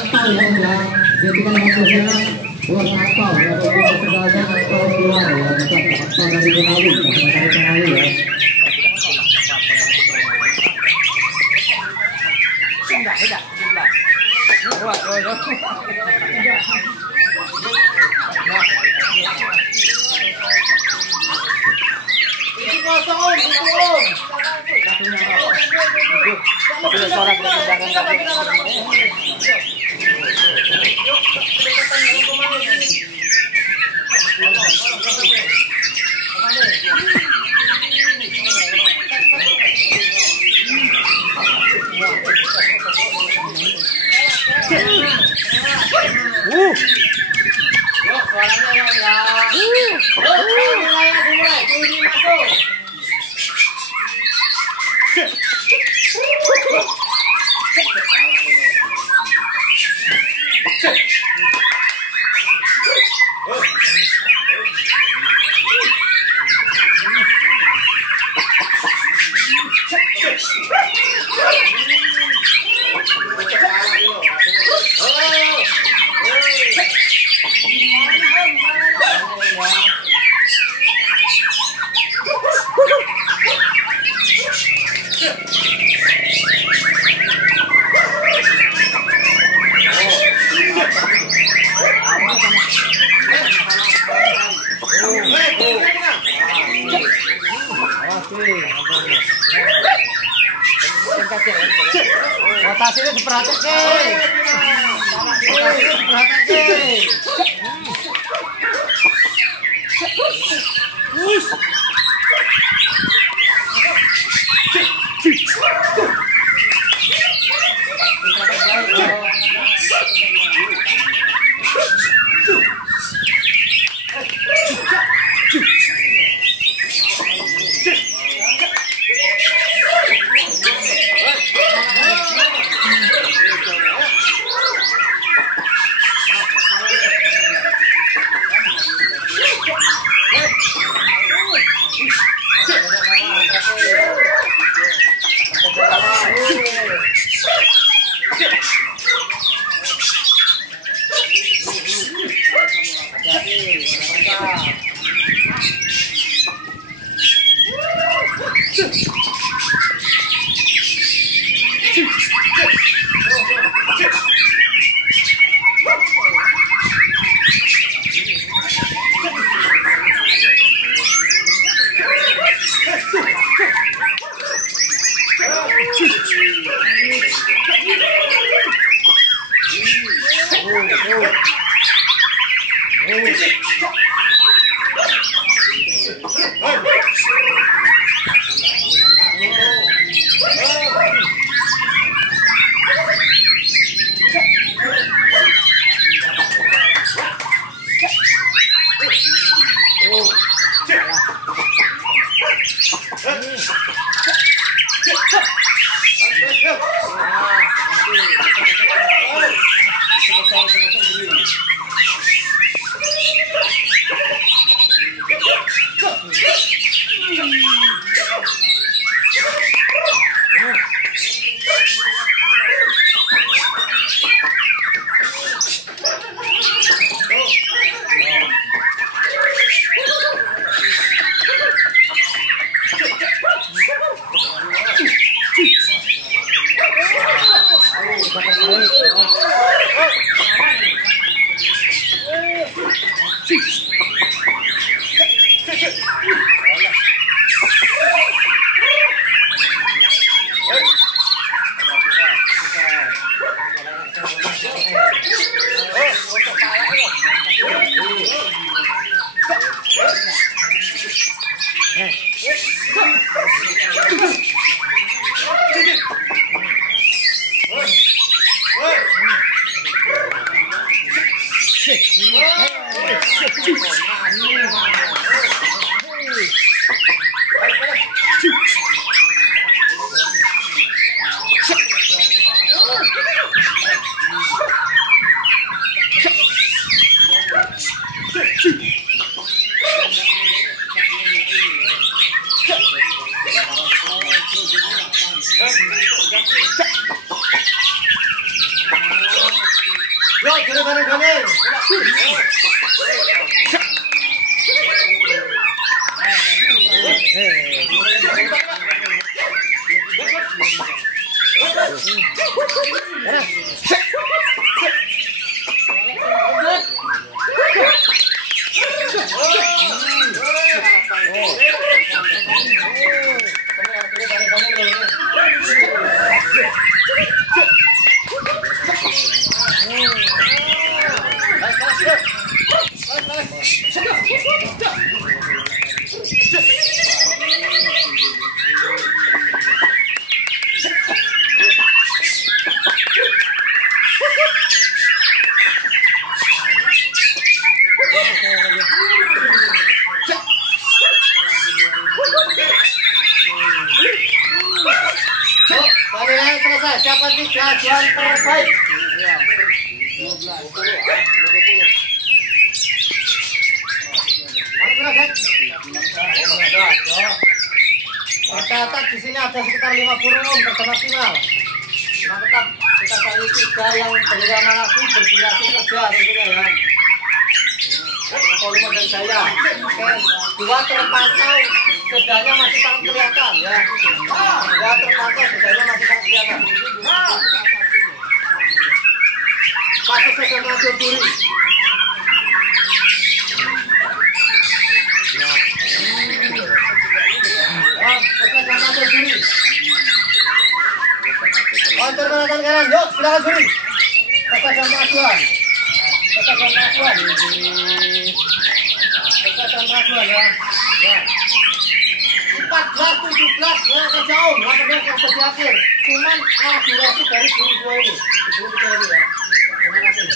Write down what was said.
atau ya udah jadi kan maksudnya luar atau ya segalanya atau keluar ya atau dari pengawi ya. Rotasinya diperhatikan. Rotasinya diperhatikan. bareng-bareng. Selesai, siapa 3 juara terbaik? 12. Tercatat di sini ada sekitar 5 burung bermaksimal. Nah, tetap kita cari 3 yang berirama lagi berdurasi kerja tentunya ya. Volume dan saya. Oke, 2 terpantau bedanya masih sangat kelihatan ya. 2 terpantau bedanya masih sangat kelihatan. Pakai sedang masuk diri. Kontur kanan kanan, yuk silakan suri. Kita jam majuan. Kita jam majuan. Kita jam majuan ya. Ya. 14, 17 ya kejauh, waktunya kerja di akhir. Cuman durasi dari buru 2 ini. Buru 3 ini ya. Terima kasih.